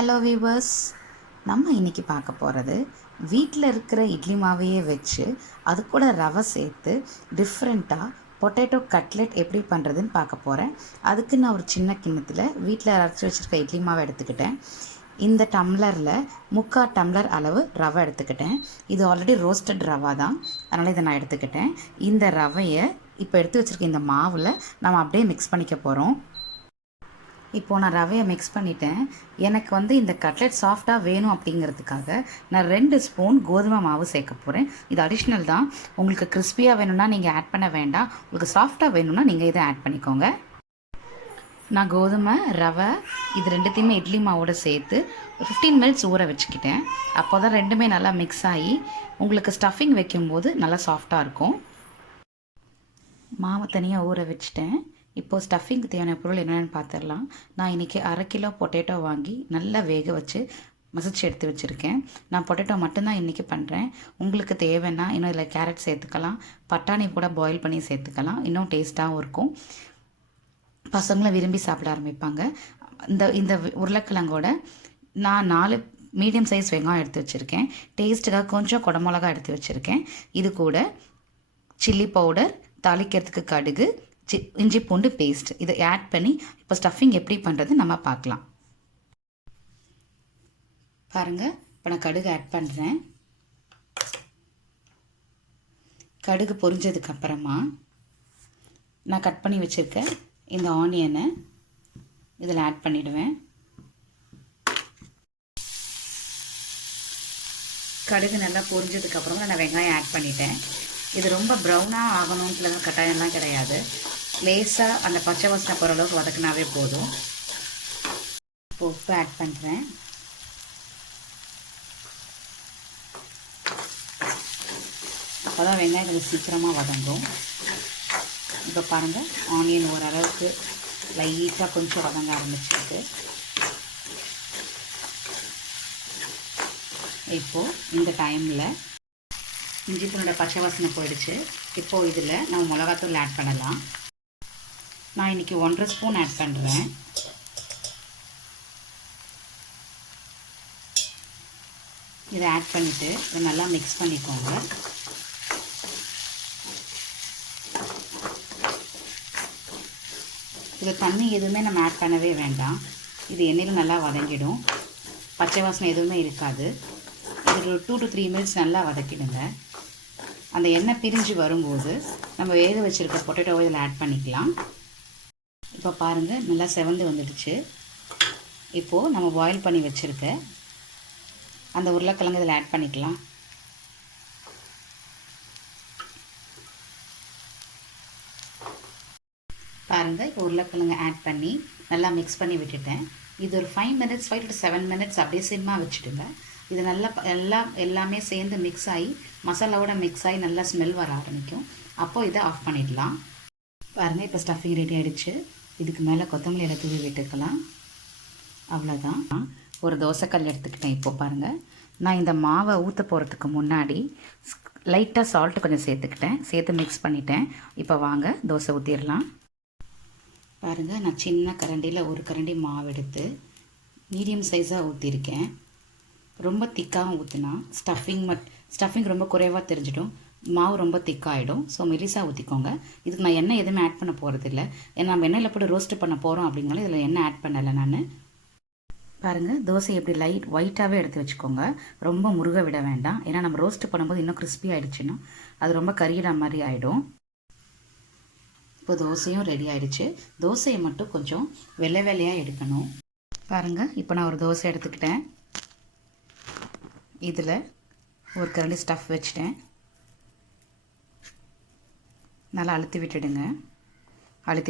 Hello viewers, நம்ம இன்றைக்கி பார்க்க போகிறது வீட்டில் இருக்கிற இட்லி மாவையே வச்சு அது கூட ரவை சேர்த்து டிஃப்ரெண்ட்டாக பொட்டேட்டோ கட்லெட் எப்படி பண்ணுறதுன்னு பார்க்க போகிறேன். அதுக்கு நான் ஒரு சின்ன கிண்ணத்தில் வீட்டில் அரைச்சி வச்சுருக்க இட்லி மாவை எடுத்துக்கிட்டேன். இந்த டம்ளரில் 3/4 டம்ளர் அளவு ரவை எடுத்துக்கிட்டேன். இது ஆல்ரெடி ரோஸ்டட் ரவா தான், அதனால் இதை நான் எடுத்துக்கிட்டேன். இந்த ரவையை இப்போ எடுத்து வச்சுருக்க இந்த மாவில் நம்ம அப்படியே மிக்ஸ் பண்ணிக்க போகிறோம். இப்போது நான் ரவையை மிக்ஸ் பண்ணிட்டேன். எனக்கு இந்த கட்லெட் சாஃப்டாக வேணும் அப்படிங்கிறதுக்காக நான் 2 ஸ்பூன் கோதுமை மாவு சேர்க்க போகிறேன். இது அடிஷ்னல் தான். உங்களுக்கு கிறிஸ்பியாக வேணும்னா நீங்கள் ஆட் பண்ண வேண்டாம். உங்களுக்கு சாஃப்டாக வேணும்னா நீங்கள் இதை ஆட் பண்ணிக்கோங்க. நான் கோதுமை, ரவை இது ரெண்டுத்தையுமே இட்லி மாவோடு சேர்த்து 15 மினிட்ஸ் ஊற வச்சுக்கிட்டேன். அப்போ தான் ரெண்டுமே நல்லா மிக்ஸ் ஆகி உங்களுக்கு ஸ்டஃபிங் வைக்கும்போது நல்லா சாஃப்டாக இருக்கும். மாவை தனியாக ஊற வச்சுட்டேன். இப்போது ஸ்டஃபிங்க்கு தேவையான பொருள் என்னென்னு பார்த்துடலாம். நான் இன்றைக்கி 1/2 கிலோ பொட்டேட்டோ வாங்கி நல்லா வேக வச்சு மசிச்சு எடுத்து வச்சுருக்கேன். நான் பொட்டேட்டோ மட்டும்தான் இன்றைக்கி பண்ணுறேன். உங்களுக்கு தேவைன்னா இன்னும் இதில் கேரட் சேர்த்துக்கலாம், பட்டாணி கூட பாயில் பண்ணி சேர்த்துக்கலாம். இன்னும் டேஸ்ட்டாகவும் இருக்கும். பசங்களும் விரும்பி சாப்பிட ஆரம்பிப்பாங்க. இந்த உருளைக்கிழங்கோட நான் 4 மீடியம் சைஸ் வெங்காயம் எடுத்து வச்சுருக்கேன். டேஸ்ட்டுக்காக கொஞ்சம் குடமிளகா எடுத்து வச்சுருக்கேன். இது கூட சில்லி பவுடர், தாளிக்கிறதுக்கு கடுகு, இஞ்சி பூண்டு பேஸ்ட் இதை ஆட் பண்ணி இப்போ ஸ்டஃபிங் எப்படி பண்ணுறது நம்ம பார்க்கலாம். பாருங்கள், இப்போ நான் கடுகு ஆட் பண்ணுறேன். கடுகு பொரிஞ்சதுக்கப்புறமா நான் கட் பண்ணி வச்சுருக்க இந்த ஆனியனை இதில் ஆட் பண்ணிவிடுவேன். கடுகு நல்லா பொரிஞ்சதுக்கப்புறமா நான் வெங்காயம் ஆட் பண்ணிட்டேன். இது ரொம்ப ப்ரௌனாக ஆகணும்ன்ற கட்டாயம்லாம் கிடையாது. லேசாக அந்த பச்சை வாசனை போகிற அளவுக்கு வதக்கினாவே போதும். இப்போ உப்பு ஆட் பண்ணுறேன். அப்போ தான் வெங்காயம் கொஞ்சம் சீக்கிரமாக வதங்கும். இப்போ பாருங்கள், ஆனியன் ஓரளவுக்கு லைட்டாக கொஞ்சம் வதங்க ஆரம்பிச்சிருக்கு. இப்போது இந்த டைமில் இஞ்சி பூண்டோட பச்சை வாசனை போயிடுச்சு. இப்போது இதில் நம்ம மிளகாத்தூள் ஆட் பண்ணலாம். நான் இன்றைக்கி 1.5 ஸ்பூன் ஆட் பண்ணுறேன். இதை ஆட் பண்ணிவிட்டு இதை நல்லா மிக்ஸ் பண்ணிக்கோங்க. இதில் தண்ணி எதுவுமே நம்ம ஆட் பண்ணவே வேண்டாம். இது எண்ணெயில் நல்லா வதங்கிடும். பச்சை வாசனை எதுவுமே இருக்காது. இது ஒரு 2 to 3 மினிட்ஸ் நல்லா வதக்கிடுங்க. அந்த எண்ணெய் பிரிஞ்சு வரும்போது நம்ம வேக வச்சுருக்க பொட்டேட்டோவை இதில் ஆட் பண்ணிக்கலாம். இப்போ பாருங்கள், நல்லா செவந்து வந்துடுச்சு. இப்போது நம்ம பாயில் பண்ணி வச்சுருக்க அந்த உருளைக்கிழங்கு இதில் ஆட் பண்ணிக்கலாம். பாருங்கள், இப்போ உருளைக்கிழங்கு ஆட் பண்ணி நல்லா மிக்ஸ் பண்ணி விட்டுட்டேன். இது ஒரு 5 to 7 மினிட்ஸ் அப்படியே சிம்மாக வச்சுடுங்க. இது நல்லா எல்லாமே சேர்ந்து மிக்ஸ் ஆகி மசாலாவோட மிக்ஸ் ஆகி நல்லா ஸ்மெல் வர ஆரம்பிக்கும். அப்போது இதை ஆஃப் பண்ணிடலாம். பாருங்கள், இப்போ ஸ்டஃபிங் ரெடி ஆகிடுச்சு. இதுக்கு மேலே கொத்தமல்லி இலை தூவி விட்டுக்கலாம். அவ்வளோதான். ஒரு தோசைக்கல் எடுத்துக்கிட்டேன். இப்போது பாருங்கள், நான் இந்த மாவை ஊற்ற போகிறதுக்கு முன்னாடி லைட்டாக சால்ட்டு கொஞ்சம் சேர்த்து மிக்ஸ் பண்ணிட்டேன். இப்போ வாங்க தோசை ஊற்றிடலாம். பாருங்கள், நான் சின்ன கரண்டியில் ஒரு கரண்டி மாவு மீடியம் சைஸாக ஊற்றிருக்கேன். ரொம்ப திக்காகவும் ஊற்றினா ஸ்டஃபிங் ரொம்ப குறைவாக தெரிஞ்சிடும், மாவு ரொம்ப திக்காகிடும். ஸோ மெலிசாக ஊற்றிக்கோங்க. இதுக்கு நான் எண்ணெய் எதுவுமே ஆட் பண்ண போகிறதில்ல. ஏன்னா நம்ம எண்ணெயில் போட்டு ரோஸ்ட் பண்ண போகிறோம் அப்படின்னாலும் இதில் எண்ணெய் ஆட் பண்ணலை நான். பாருங்கள், தோசை எப்படி ஒயிட்டாகவே எடுத்து வச்சுக்கோங்க. ரொம்ப முருக விட வேண்டாம். ஏன்னா நம்ம ரோஸ்ட் பண்ணும்போது இன்னும் கிறிஸ்பி ஆகிடுச்சுன்னா அது ரொம்ப கறியிட மாதிரி ஆகிடும். இப்போ தோசையும் ரெடி ஆகிடுச்சு. தோசையை மட்டும் கொஞ்சம் வெள்ளையாக எடுக்கணும். பாருங்கள், இப்போ நான் ஒரு தோசை எடுத்துக்கிட்டேன். இதில் ஒரு கரண்டி ஸ்டஃப் வச்சுட்டேன். நல்லா அழுத்தி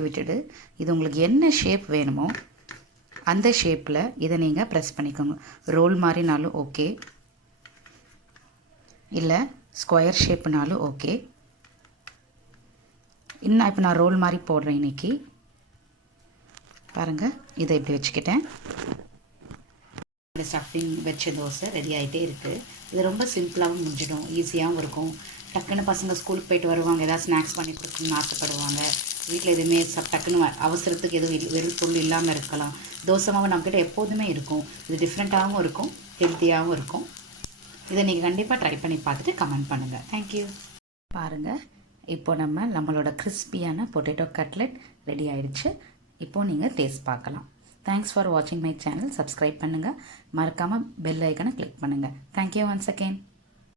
விட்டுடு. இது உங்களுக்கு என்ன ஷேப் வேணுமோ அந்த ஷேப்பில் இதை நீங்கள் ப்ரெஸ் பண்ணிக்கோங்க. ரோல் மாதிரினாலும் ஓகே, இல்லை ஸ்கொயர் ஷேப்புனாலும் ஓகே. இப்போ நான் ரோல் மாதிரி போடுறேன் இன்றைக்கி. பாருங்கள், இதை இப்படி வச்சுக்கிட்டேன். இந்த ஸ்டஃபிங் வச்ச தோசை ரெடி ஆகிட்டே இருக்குது. இது ரொம்ப சிம்பிளாகவும் முடிஞ்சிடும், ஈஸியாகவும் இருக்கும். டக்குன்னு பசங்க ஸ்கூலுக்கு போயிட்டு வருவாங்க, ஏதாவது ஸ்நாக்ஸ் பண்ணி கொடுக்கணும்னு ஆசைப்படுவாங்க. வீட்டில் எதுவுமே டக்குன்னு அவசரத்துக்கு எதுவும் வெறும் பொருள் இல்லாமல் இருக்கலாம். தோசை மாவு நம்மக்கிட்ட எப்போதுமே இருக்கும். இது டிஃப்ரெண்ட்டாகவும் இருக்கும், ஹெல்த்தியாகவும் இருக்கும். இதை நீங்கள் கண்டிப்பாக ட்ரை பண்ணி பார்த்துட்டு கமெண்ட் பண்ணுங்கள். தேங்க்யூ. பாருங்கள், இப்போ நம்மளோட கிறிஸ்பியான பொட்டேட்டோ கட்லெட் ரெடி ஆயிடுச்சு. இப்போது நீங்கள் டேஸ்ட் பார்க்கலாம். தேங்க்ஸ் ஃபார் வாட்சிங் மை சேனல். சப்ஸ்கிரைப் பண்ணுங்கள், மறக்காமல் பெல் ஐக்கனை கிளிக் பண்ணுங்கள். Thank you once again.